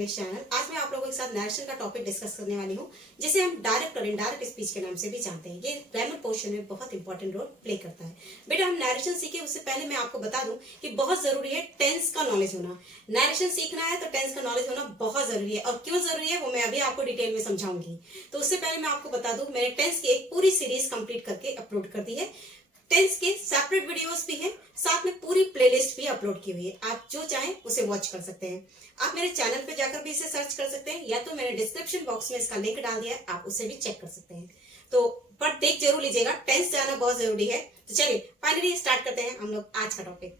English channel. आज मैं आप लोगों के साथ नरेशन का टॉपिक डिस्कस करने वाली हूँ, जिसे हम डायरेक्ट और इनडायरेक्ट स्पीच के नाम से भी जानते हैं। ये ग्रामर पोर्शन में बहुत इंपॉर्टेंट रोल प्ले करता है। बेटा, हम नरेशन सीखे उससे पहले मैं आपको बता दूं कि बहुत जरूरी है टेंस का नॉलेज होना। नरेशन सीखना है तो टेंस का नॉलेज होना बहुत जरूरी है, और क्यों जरूरी है वो मैं अभी आपको डिटेल में समझाऊंगी। तो उससे पहले मैं आपको बता दूं, मैंने टेंस की एक पूरी सीरीज कंप्लीट करके अपलोड कर दी है। टेंस के सेपरेट वीडियोस भी हैं, साथ में पूरी प्लेलिस्ट भी अपलोड की हुई है। आप जो चाहें उसे वॉच कर सकते हैं। आप मेरे चैनल पे जाकर भी इसे सर्च कर सकते हैं, या तो मैंने डिस्क्रिप्शन बॉक्स में इसका लिंक डाल दिया है, आप उसे भी चेक कर सकते हैं। तो पर देख जरूर लीजिएगा, टेंस जाना बहुत जरूरी है। तो चलिए फाइनली स्टार्ट करते हैं हम लोग आज का टॉपिक।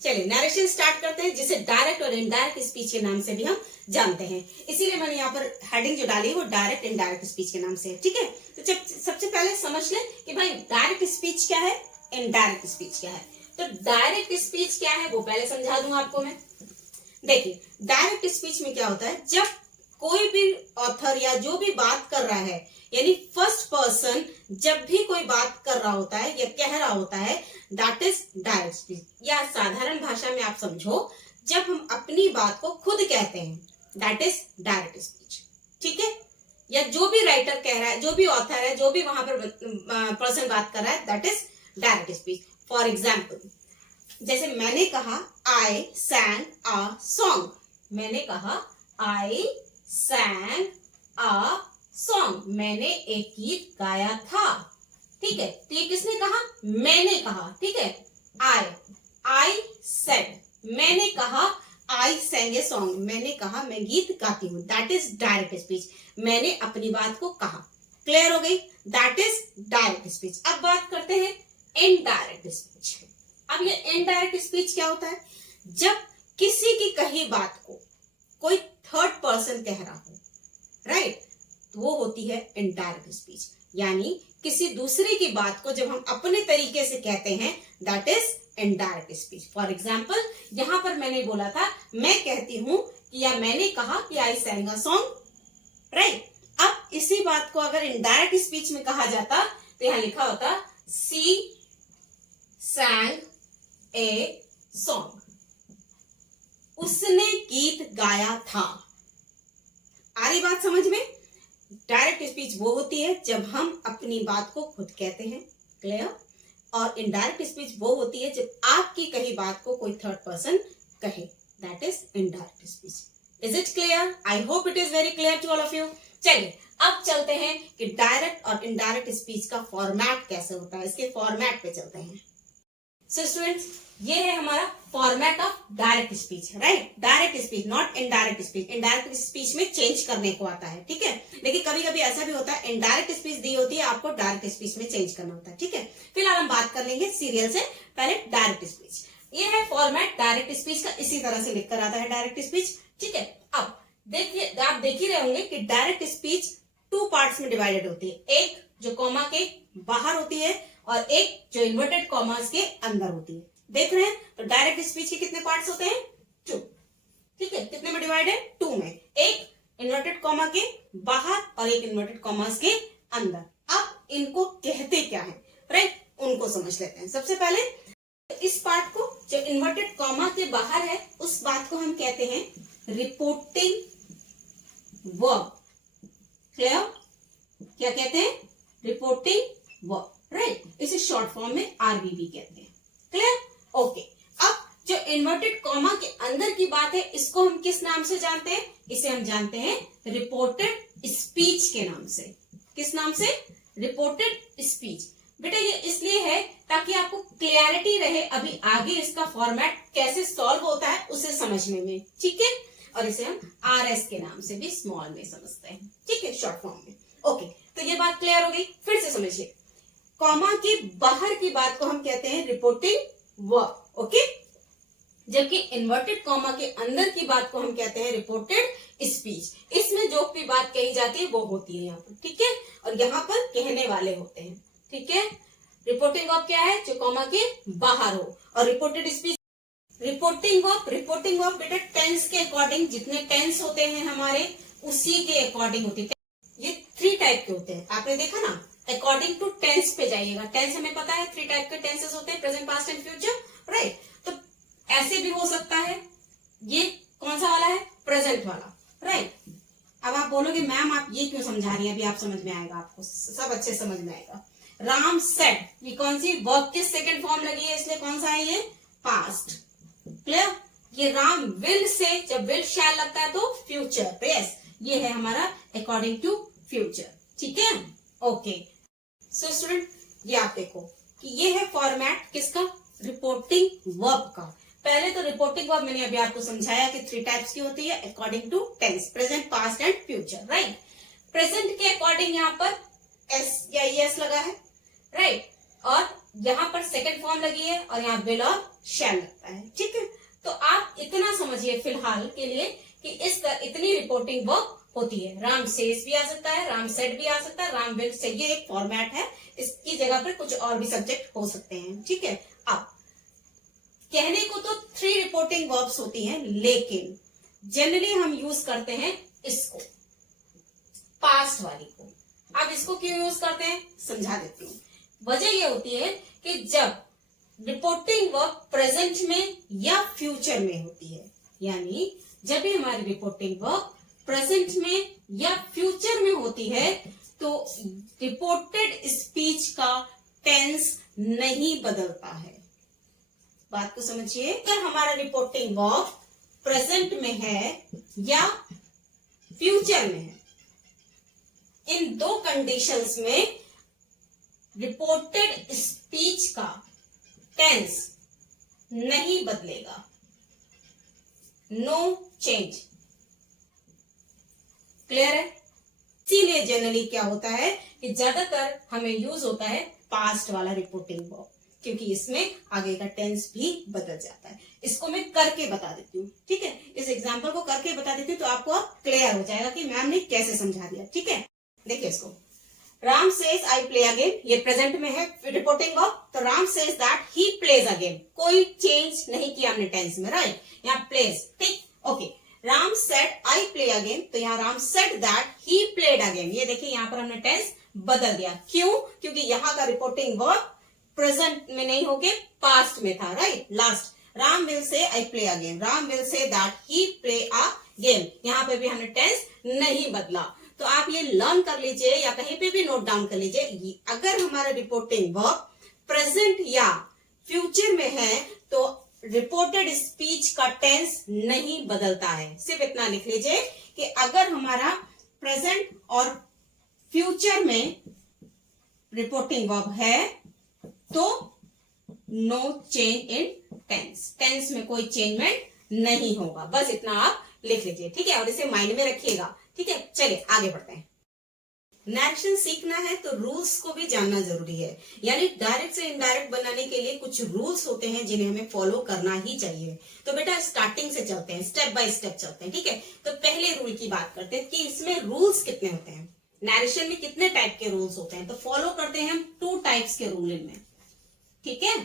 चलिए नरेशन स्टार्ट करते हैं, जिसे डायरेक्ट और इनडायरेक्ट स्पीच के नाम से भी हम जानते हैं। इसीलिए मैंने यहाँ पर हेडिंग जो डाली है वो डायरेक्ट इनडायरेक्ट स्पीच के नाम से है। ठीक है, तो जब सबसे पहले समझ लें कि भाई डायरेक्ट स्पीच क्या है, इनडायरेक्ट स्पीच क्या है। तो डायरेक्ट स्पीच क्या है वो पहले समझा दूंगा आपको मैं। देखिए, डायरेक्ट स्पीच में क्या होता है, जब कोई भी ऑथर या जो भी बात कर रहा है, यानी फर्स्ट पर्सन जब भी कोई बात कर रहा होता है या कह रहा होता है, दैट इज डायरेक्ट स्पीच। या साधारण भाषा में आप समझो, जब हम अपनी बात को खुद कहते हैं, दैट इज डायरेक्ट स्पीच। ठीक है, या जो भी राइटर कह रहा है, जो भी ऑथर है, जो भी वहां पर पर्सन बात कर रहा है, that is direct speech. For example, जैसे मैंने कहा आई सैंग अ सॉन्ग। मैंने कहा आई सैंग अ सॉन्ग, मैंने एक गीत गाया था। ठीक है, तो ये किसने कहा, मैंने कहा। ठीक है, आई सेड, मैंने कहा आई सैंग ए सॉन्ग, मैंने कहा मैं गीत गाती हूं। दैट इज डायरेक्ट स्पीच, मैंने अपनी बात को कहा। क्लियर हो गई, दैट इज डायरेक्ट स्पीच। अब बात करते हैं इनडायरेक्ट स्पीच। अब ये इनडायरेक्ट स्पीच क्या होता है, जब किसी की कही बात को कोई थर्ड पर्सन कह रहा हो, राइट, तो वो होती है इनडायरेक्ट स्पीच। यानी किसी दूसरे की बात को जब हम अपने तरीके से कहते हैं, that is indirect speech. For example, यहां पर मैंने बोला था, मैं कहती हूं कि, या मैंने कहा कि आई सैंग अ सॉन्ग, राइट। अब इसी बात को अगर इनडायरेक्ट स्पीच में कहा जाता तो यहां लिखा होता सी सैंग ए सॉन्ग, उसने गीत गाया था। आ रही बात समझ में। डायरेक्ट स्पीच वो होती है जब हम अपनी बात को खुद कहते हैं, क्लियर। और इनडायरेक्ट स्पीच वो होती है जब आपकी कही बात को कोई थर्ड पर्सन कहे, that is indirect speech. Is it clear? I hope it is very clear to all of you. चलिए अब चलते हैं कि डायरेक्ट और इनडायरेक्ट स्पीच का फॉर्मेट कैसे होता है, इसके फॉर्मेट पे चलते हैं। सो स्टूडेंट्स, ये है हमारा format of direct speech, right. Direct speech, not indirect speech. Indirect speech में चेंज करने को आता है, ठीक है। लेकिन कभी कभी ऐसा भी होता है, इनडायरेक्ट स्पीच दी होती है, आपको डायरेक्ट स्पीच में चेंज करना होता है, ठीक है। फिलहाल हम बात कर लेंगे सीरियल से पहले डायरेक्ट स्पीच। ये है फॉर्मेट डायरेक्ट स्पीच का, इसी तरह से लिखकर आता है डायरेक्ट स्पीच, ठीक है। अब देखिए, आप देख ही रहे होंगे कि डायरेक्ट स्पीच टू पार्ट्स में डिवाइडेड होती है। एक जो कॉमा के बाहर होती है, और एक जो इन्वर्टेड कॉमास के अंदर होती है। देख रहे हैं, तो डायरेक्ट स्पीच के कितने पार्ट्स होते हैं, 2। ठीक है, कितने में डिवाइड है, 2 में। एक इन्वर्टेड कॉमा के बाहर और एक इन्वर्टेड कॉमास के अंदर। अब इनको कहते क्या है, राइट, उनको समझ लेते हैं। सबसे पहले इस पार्ट को, जो इन्वर्टेड कॉमा के बाहर है, उस बात को हम कहते हैं रिपोर्टिंग वर्ब। क्लियर? क्या कहते हैं, रिपोर्टिंग वर्ब, राइट। इसे शॉर्ट फॉर्म में आरबीवी कहते हैं। क्लियर? ओके। अब जो इन्वर्टेड कॉमा के अंदर की बात है, इसको हम किस नाम से जानते हैं, इसे हम जानते हैं रिपोर्टेड स्पीच के नाम से। किस नाम से, रिपोर्टेड स्पीच। बेटा ये इसलिए है ताकि आपको क्लियरिटी रहे अभी आगे इसका फॉर्मेट कैसे सॉल्व होता है उसे समझने में, ठीक है। और इसे हम आरएस के नाम से भी स्मॉल में समझते हैं, ठीक है, शॉर्ट फॉर्म में। ओके, तो ये बात क्लियर हो गई। फिर से समझिए, कॉमा के बाहर की बात को हम कहते हैं रिपोर्टिंग वर्ब, ओके। जबकि इन्वर्टेड कॉमा के अंदर की बात को हम कहते हैं रिपोर्टेड स्पीच। इसमें जो भी बात कही जाती है वो होती है यहाँ पर, ठीक है, और यहाँ पर कहने वाले होते हैं, ठीक है। रिपोर्टिंग वर्ब क्या है, जो कॉमा के बाहर हो, और रिपोर्टेड स्पीच, रिपोर्टिंग वर्ब बेटा टेंस के अकॉर्डिंग, जितने टेंस होते हैं हमारे उसी के अकॉर्डिंग होती है। ये 3 टाइप के होते हैं, आपने देखा ना। अकॉर्डिंग टू टेंस पे जाइएगा, टेंस हमें पता है 3 टाइप के टेंसेस होते हैं, present, past and future, right. तो ऐसे भी हो सकता है, ये कौन सा वाला है, प्रेजेंट वाला, राइट। अब आप बोलोगे मैम आप ये क्यों समझा रही हैं, अभी आप समझ में आएगा, आपको सब अच्छे समझ में आएगा। राम सेड, ये कौन सी वर्ब की सेकंड फॉर्म लगी है, इसलिए कौन सा है ये, पास्ट, क्लियर। ये राम विल से, जब विल शैल लगता है तो फ्यूचर, तो यस ये है हमारा अकॉर्डिंग टू फ्यूचर, ठीक है, ओके। सो स्टूडेंट ये आप देखो कि ये है फॉर्मेट किसका, रिपोर्टिंग वर्ब का। पहले तो रिपोर्टिंग वर्ब मैंने अभी आपको समझाया कि 3 टाइप्स की होती है according to tense, present, past and future, right. Present के अकॉर्डिंग यहाँ पर एस या एस लगा है, राइट, और यहाँ पर सेकंड फॉर्म लगी है और यहाँ विल और शैल लगता है, ठीक है। तो आप इतना समझिए फिलहाल के लिए कि इतनी रिपोर्टिंग वर्ब होती है। राम सेज भी आ सकता है, राम सेड भी आ सकता है, राम विल से, ये एक फॉर्मेट है, इसकी जगह पर कुछ और भी सब्जेक्ट हो सकते हैं, ठीक है। अब कहने को तो 3 रिपोर्टिंग वर्ब्स होती हैं, लेकिन जनरली हम यूज करते हैं इसको, पास्ट वाली को। अब इसको क्यों यूज करते हैं समझा देती हूँ। वजह ये होती है कि जब रिपोर्टिंग वर्ब प्रेजेंट में या फ्यूचर में होती है, यानी जब भी हमारी रिपोर्टिंग वर्ब प्रेजेंट में या फ्यूचर में होती है तो रिपोर्टेड स्पीच का टेंस नहीं बदलता है। बात को समझिए, अगर हमारा रिपोर्टिंग वर्ब प्रेजेंट में है या फ्यूचर में है, इन 2 कंडीशंस में रिपोर्टेड स्पीच का टेंस नहीं बदलेगा, नो चेंज, क्लियर है। इसीलिए जनरली क्या होता है कि ज्यादातर हमें यूज होता है पास्ट वाला रिपोर्टिंग वर्ब, क्योंकि इसमें आगे का टेंस भी बदल जाता है। इसको मैं करके बता देती हूँ, ठीक है, इस एग्जांपल को करके बता देती हूँ तो आपको अब क्लियर हो जाएगा कि मैम ने कैसे समझा दिया, ठीक है। देखिए इसको, Ram says I play again, ये प्रेजेंट में है रिपोर्टिंग वर्ब, तो Ram says that he plays again, कोई चेंज नहीं किया हमने टेंस में, राइट। यहाँ प्लेज, ठीक, okay. Ram said I play again, तो यहाँ Ram said that he played again, ये देखिए यहाँ पर हमने टेंस बदल दिया, क्यों, क्योंकि यहाँ का रिपोर्टिंग वर्ब प्रेजेंट में नहीं होके पास्ट में था, right, last. Ram will say I play again, Ram will say that he play again, यहाँ पे भी हमने टेंस नहीं बदला। तो आप ये लर्न कर लीजिए या कहीं पे भी नोट डाउन कर लीजिए, अगर हमारा रिपोर्टिंग वर्ब प्रेजेंट या फ्यूचर में है तो रिपोर्टेड स्पीच का टेंस नहीं बदलता है। सिर्फ इतना लिख लीजिए कि अगर हमारा प्रेजेंट और फ्यूचर में रिपोर्टिंग वर्ब है तो no change in tense, tense में कोई चेंजमेंट नहीं होगा, बस इतना आप लिख लीजिए, ठीक है, और इसे माइंड में रखिएगा, ठीक है। चलिए आगे बढ़ते हैं। नैरेशन सीखना है तो रूल्स को भी जानना जरूरी है, यानी डायरेक्ट से इनडायरेक्ट बनाने के लिए कुछ रूल्स होते हैं जिन्हें हमें फॉलो करना ही चाहिए। तो बेटा स्टार्टिंग से चलते हैं, स्टेप बाय स्टेप चलते हैं, ठीक है। तो पहले रूल की बात करते हैं कि इसमें रूल्स कितने होते हैं, नैरेशन में कितने टाइप के रूल्स होते हैं। तो फॉलो करते हैं हम 2 टाइप्स के रूल इनमें, ठीक है,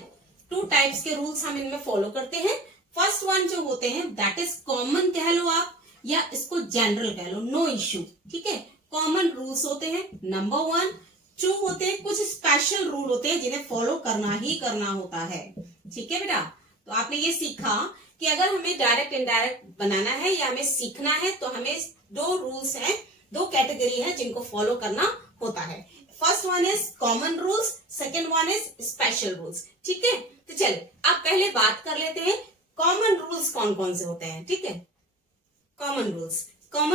2 टाइप्स के रूल्स हम इनमें फॉलो करते हैं। फर्स्ट वन जो होते हैं दैट इज कॉमन कह लो आप या इसको जनरल कह लो, नो इश्यू, ठीक है। कॉमन रूल्स होते हैं नंबर 1, 2 होते हैं कुछ स्पेशल रूल होते हैं जिन्हें फॉलो करना ही करना होता है, ठीक है बेटा। तो आपने ये सीखा कि अगर हमें डायरेक्ट इनडायरेक्ट बनाना है या हमें सीखना है तो हमें 2 रूल्स हैं, 2 कैटेगरी है जिनको फॉलो करना होता है। First one is common rules, second one is special rules, ठीक है। तो चलिए अब पहले बात कर लेते हैं कॉमन रूल्स कौन कौन से होते हैं, ठीक है। कॉमन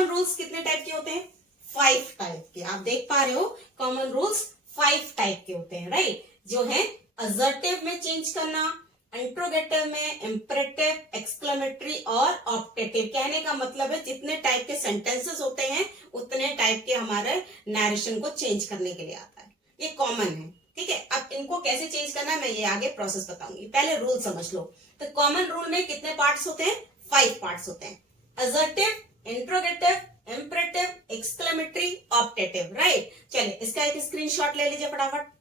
रूल्स कितने टाइप के होते हैं, 5 टाइप के, आप देख पा रहे हो कॉमन रूल्स 5 टाइप के होते हैं, राइट। जो है असर्टिव में चेंज करना, इंट्रोगेटिव में, इंपरेटिव, एक्सक्लेमेटरी और ऑप्टेटिव। कहने का मतलब है जितने टाइप के सेंटेंसेस होते हैं उतने टाइप के हमारे नैरेशन को चेंज करने के लिए आता है, ये कॉमन है, ठीक है। अब इनको कैसे चेंज करना है मैं ये आगे प्रोसेस बताऊंगी, पहले रूल समझ लो। तो कॉमन रूल में कितने पार्ट्स होते हैं, 5 पार्ट्स होते हैं, assertive, interrogative, imperative, exclamatory, optative, right. चलिए इसका एक स्क्रीनशॉट ले लीजिए फटाफट।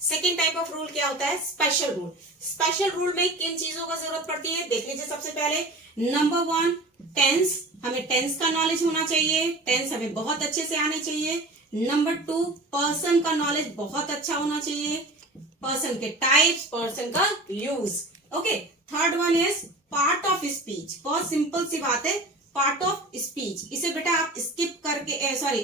सेकेंड टाइप ऑफ रूल क्या होता है, स्पेशल रूल। स्पेशल रूल में किन चीजों का जरूरत पड़ती है देख लीजिए। सबसे पहले नंबर 1 टेंस, हमें टेंस का नॉलेज होना चाहिए, टेंस हमें बहुत अच्छे से आने चाहिए। नंबर 2, पर्सन का नॉलेज बहुत अच्छा होना चाहिए, पर्सन के टाइप्स, पर्सन का use. Okay, third one is part of speech. बहुत सिंपल सी बात है, पार्ट ऑफ स्पीच। इसे बेटा आप स्किप करके सॉरी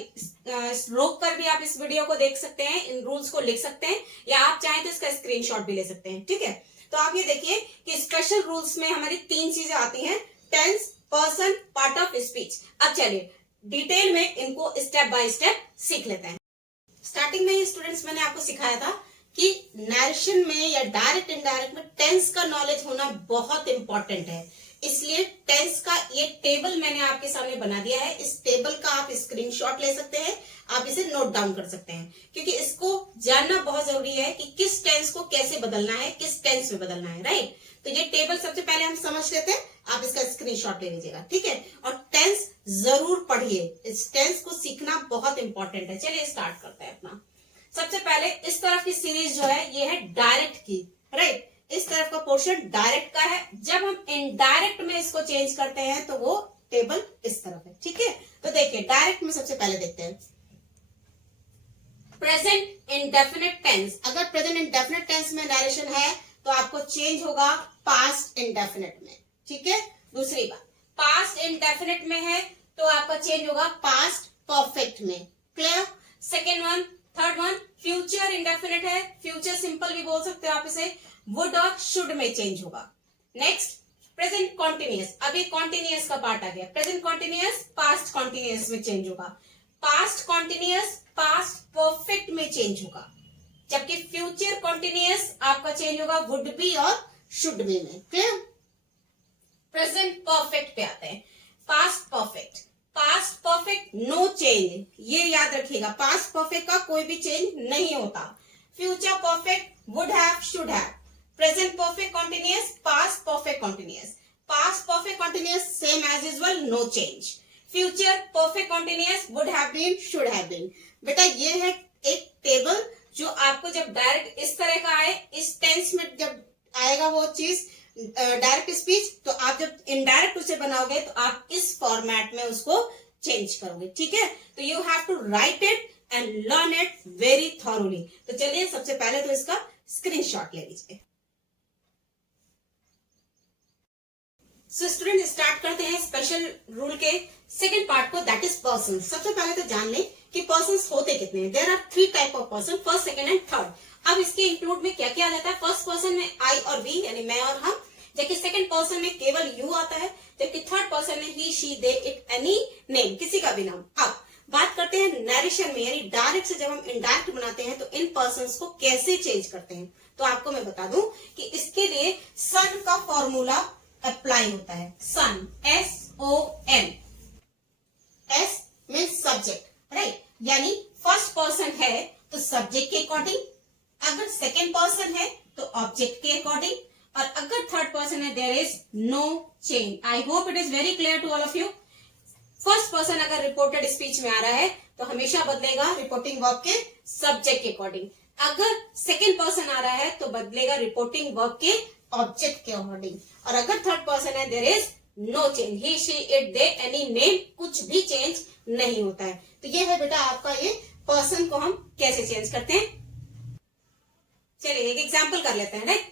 रोक कर भी आप इस वीडियो को देख सकते हैं, इन रूल्स को लिख सकते हैं, या आप चाहें तो इसका स्क्रीनशॉट भी ले सकते हैं। ठीक है, तो आप ये देखिए कि स्पेशल रूल्स में हमारी 3 चीजें आती हैं, tense, person, part of speech. अब चलिए डिटेल में इनको स्टेप बाय स्टेप सीख लेते हैं। स्टार्टिंग में ही स्टूडेंट्स मैंने आपको सिखाया था कि नरेशन में या डायरेक्ट इनडायरेक्ट में टेंस का नॉलेज होना बहुत इंपॉर्टेंट है। इसलिए टेंस का ये टेबल मैंने आपके सामने बना दिया है। इस टेबल का आप स्क्रीनशॉट ले सकते हैं, आप इसे नोट डाउन कर सकते हैं, क्योंकि इसको जानना बहुत जरूरी है कि किस टेंस को कैसे बदलना है, किस टेंस में बदलना है। राइट, तो ये टेबल सबसे पहले हम समझ लेते हैं, आप इसका स्क्रीनशॉट ले लीजिएगा। ठीक है, और टेंस जरूर पढ़िए, इस टेंस को सीखना बहुत इंपॉर्टेंट है। चलिए स्टार्ट करते हैं अपना। सबसे पहले इस तरफ की सीरीज जो है ये है डायरेक्ट की। राइट, इस तरफ का पोर्शन डायरेक्ट का है। जब हम इनडायरेक्ट में इसको चेंज करते हैं तो वो टेबल इस तरफ है। ठीक है, तो देखिए डायरेक्ट में सबसे पहले देखते हैं प्रेजेंट इंडेफिनिट टेंस। अगर प्रेजेंट इंडेफिनिट टेंस में नरेशन है तो आपको चेंज होगा पास्ट इंडेफिनिट में। ठीक है, दूसरी बात, पास्ट इंडेफिनिट में है तो आपका चेंज होगा पास्ट परफेक्ट में। Clear? Second one, third one, future indefinite है, फ्यूचर सिंपल भी बोल सकते हो आप इसे, वुड और शुड में चेंज होगा। नेक्स्ट, प्रेजेंट कॉन्टिन्यूअस, अभी कॉन्टिन्यूअस का पार्ट आ गया। प्रेजेंट कॉन्टिन्यूअस पास्ट कॉन्टिन्यूअस में चेंज होगा, पास्ट कॉन्टिन्यूअस पास्ट परफेक्ट में चेंज होगा, जबकि फ्यूचर कॉन्टिन्यूअस आपका चेंज होगा वुड बी और शुड बी में। क्लियर? प्रेजेंट परफेक्ट पे आते हैं, past perfect. Past perfect no change, ये याद रखिएगा, पास्ट परफेक्ट का कोई भी चेंज नहीं होता। Future perfect would have, should have. Present perfect continuous, past perfect continuous. Past perfect continuous same as usual, no change. Future perfect continuous would have been, should have been. बेटा ये है एक table जो आपको जब direct इस तरह का आए, इस टेंस में जब आएगा वो चीज डायरेक्ट स्पीच, तो आप जब इनडायरेक्ट उसे बनाओगे तो आप इस फॉर्मेट में उसको चेंज करोगे। ठीक है, तो you have to write it and learn it very thoroughly. तो चलिए सबसे पहले तो इसका स्क्रीनशॉट ले लीजिए। सो स्टूडेंट स्टार्ट करते हैं स्पेशल रूल के सेकंड पार्ट को, दैट इज पर्सन। सबसे पहले तो जान लें कि पर्सन्स होते कितने हैं। There are 3 type of person, first, second and third. अब इसके इंक्लूड में क्या क्या आ जाता है? फर्स्ट पर्सन में आई और वी यानी मैं और हम, जबकि सेकंड पर्सन में केवल यू आता है, जबकि थर्ड पर्सन में he, she, they, it, any name, किसी का भी नाम। अब बात करते हैं नरेशन में, यानी डायरेक्ट से जब हम इनडायरेक्ट बनाते हैं तो इन पर्सन्स को कैसे चेंज करते हैं। तो आपको मैं बता दूं कि इसके लिए सन का फॉर्मूला अप्लाई होता है। सन, SON, S means subject, right, यानी फर्स्ट पर्सन है तो सब्जेक्ट के अकॉर्डिंग, अगर सेकेंड पर्सन है तो ऑब्जेक्ट के अकॉर्डिंग, और अगर थर्ड पर्सन है there is no change. I hope it is very clear to all of you. First person अगर रिपोर्टेड स्पीच में आ रहा है तो हमेशा बदलेगा रिपोर्टिंग वर्ब के सब्जेक्ट के अकॉर्डिंग। अगर सेकेंड पर्सन आ रहा है तो बदलेगा रिपोर्टिंग वर्ब के ऑब्जेक्ट के अकॉर्डिंग, और अगर थर्ड पर्सन है there is no change, he, she, it, they, any name, कुछ भी चेंज नहीं होता है। तो ये है बेटा आपका ये पर्सन को हम कैसे चेंज करते हैं। चलिए एक एग्जाम्पल कर लेते हैं। राइट,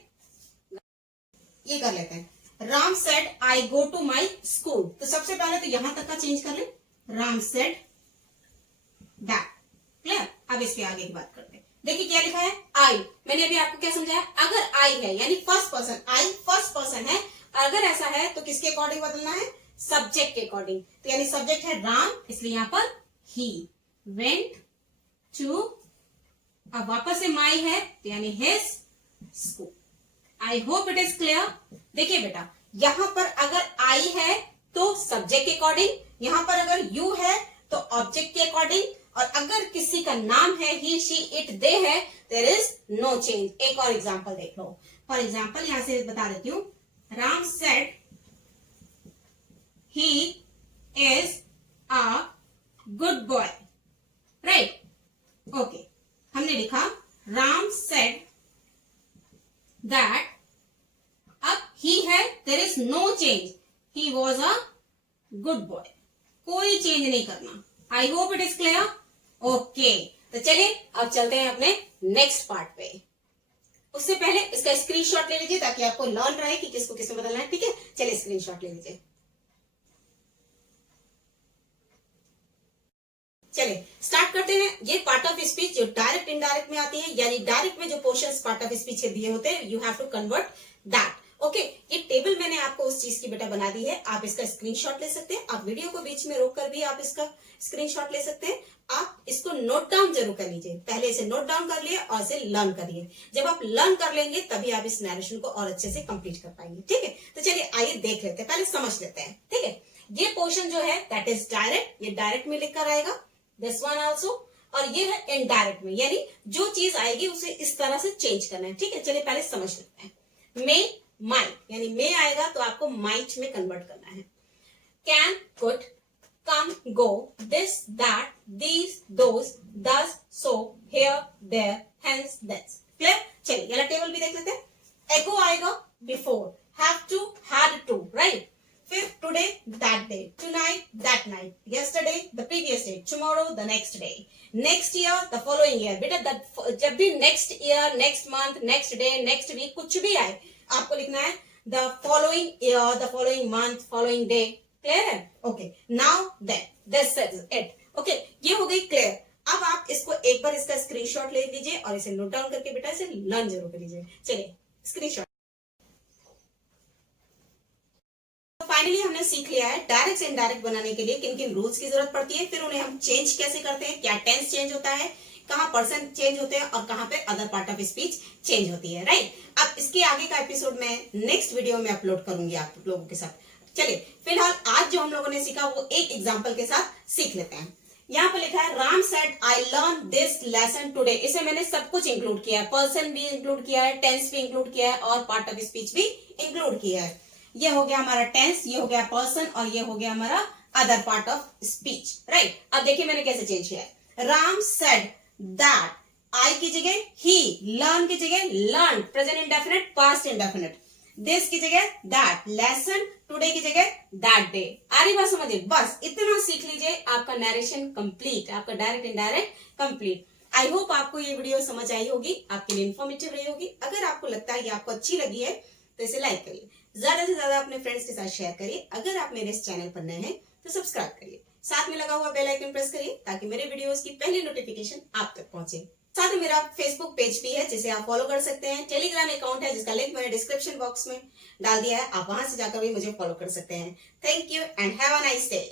ये कर लेते हैं, Ram said I go to my school. तो सबसे पहले तो यहां तक का चेंज कर ले, राम सेड दैट। क्लियर? अब इसके आगे की बात करते हैं। देखिए क्या लिखा है, आई। मैंने अभी आपको क्या समझाया, अगर आई है यानी फर्स्ट पर्सन, आई फर्स्ट पर्सन है, अगर ऐसा है तो किसके अकॉर्डिंग बदलना है? सब्जेक्ट के अकॉर्डिंग। तो यानी सब्जेक्ट है राम, इसलिए यहां पर ही वेंट टू, अब वापस से माई है तो यानी his school. I hope it is clear. देखिए बेटा यहां पर अगर आई है तो सब्जेक्ट के अकॉर्डिंग, यहां पर अगर यू है तो ऑब्जेक्ट के अकॉर्डिंग, और अगर किसी का नाम है ही, शी, इट, दे है, देयर इज नो चेंज। एक और एग्जांपल देख लो। फॉर एग्जांपल यहां से बता देती हूं, Ram said he is a good boy. Right, okay, हमने लिखा राम सेड दैट, अब ही है, there is no change, he was a good boy, कोई चेंज नहीं करना। I hope it is clear. Okay, तो चलिए अब चलते हैं अपने नेक्स्ट पार्ट पे। उससे पहले इसका स्क्रीनशॉट ले लीजिए ताकि आपको लर्न रहे कि किसको किसमें बदलना है। ठीक है, चलिए स्क्रीनशॉट ले लीजिए। चलिए स्टार्ट करते हैं। ये पार्ट ऑफ स्पीच जो डायरेक्ट इनडायरेक्ट में आती है, यानी डायरेक्ट में जो पोर्शंस पार्ट ऑफ स्पीच दिए होते हैं, you have to convert that. Okay, ये टेबल मैंने आपको उस चीज की बेटा बना दी है। आप इसका स्क्रीनशॉट ले सकते हैं। आप वीडियो को बीच में रोक कर भी आप इसका स्क्रीनशॉट ले सकते हैं। आप इसको नोट डाउन जरूर कर लीजिए। पहले इसे नोट डाउन कर लिए और इसे लर्न करिए। जब आप लर्न कर लेंगे तभी आप इस नरेशन को और अच्छे से कंप्लीट कर पाएंगे। ठीक है, तो चलिए आइए देख लेते हैं, पहले समझ लेते हैं। ठीक है, ये पोर्शन जो है दैट इज डायरेक्ट, ये डायरेक्ट में लिख कर आएगा, दिस वन आल्सो। और ये है इनडायरेक्ट में, यानी जो चीज आएगी उसे इस तरह से चेंज करना है। ठीक है, चलिए पहले समझ लेते हैं। मे, माइट, यानी मे आएगा तो आपको माइट में कन्वर्ट करना है। Can, could, come, go, this, that, these, those, thus, so, here, there, hence, that's. Clear? चलिए ये टेबल भी देख लेते हैं। एको आएगा before, have to, had to, right. फिर today, that day, tonight, that night, yesterday, the previous day, tomorrow, the next day, next year, the following year. बेटा जब भी next year, next month, next day, next week कुछ भी आए, आपको लिखना है the following year, the following month, following day. Clear है? Okay, now that, this is it. Okay, ये हो गई क्लियर। अब आप इसको एक बार इसका स्क्रीनशॉट ले लीजिए और इसे नोट डाउन करके बेटा इसे लर्न जरूर कर लीजिए। चलिए स्क्रीनशॉट। फाइनली हमने सीख लिया है डायरेक्ट से इनडायरेक्ट बनाने के लिए किन किन रूल्स की जरूरत पड़ती है, फिर उन्हें हम चेंज कैसे करते हैं, क्या टेंस चेंज होता है, कहां पर्सन चेंज होते हैं और कहां पे other part of speech change होती है। राइट, अब इसके आगे का एपिसोड मैं नेक्स्ट वीडियो में अपलोड करूंगी आप लोगों के साथ। चलिए फिलहाल आज जो हम लोगों ने सीखा वो एक एग्जाम्पल के साथ सीख लेते हैं। यहाँ पर लिखा है Ram said I learn this lesson today. इसे मैंने सब कुछ इंक्लूड किया है, पर्सन भी इंक्लूड किया है, टेंस भी इंक्लूड किया है और पार्ट ऑफ स्पीच भी इंक्लूड किया है। ये हो गया हमारा टेंस, ये हो गया पर्सन और ये हो गया हमारा other part of speech. Right, अब देखिए मैंने कैसे चेंज किया है। राम सेड दैट, आई की जगह ही, लर्न की जगह learn, present indefinite, past indefinite, this की जगह दैट, लेसन, टुडे की जगह दैट डे। आ रही बात समझिए? बस इतना सीख लीजिए, आपका नरेशन कंप्लीट, आपका direct indirect complete. I hope आपको ये वीडियो समझ आई होगी, आपके लिए इन्फॉर्मेटिव रही होगी। अगर आपको लगता है ये आपको अच्छी लगी है तो इसे लाइक करिए, ज्यादा से ज्यादा अपने फ्रेंड्स के साथ शेयर करिए। अगर आप मेरे इस चैनल पर नए हैं तो सब्सक्राइब करिए, साथ में लगा हुआ बेल आइकन प्रेस करिए ताकि मेरे वीडियोस की पहली नोटिफिकेशन आप तक पहुंचे। साथ में मेरा फेसबुक पेज भी है जिसे आप फॉलो कर सकते हैं। टेलीग्राम अकाउंट है जिसका लिंक मैंने डिस्क्रिप्शन बॉक्स में डाल दिया है, आप वहां से जाकर भी मुझे फॉलो कर सकते हैं। Thank you and have a nice day.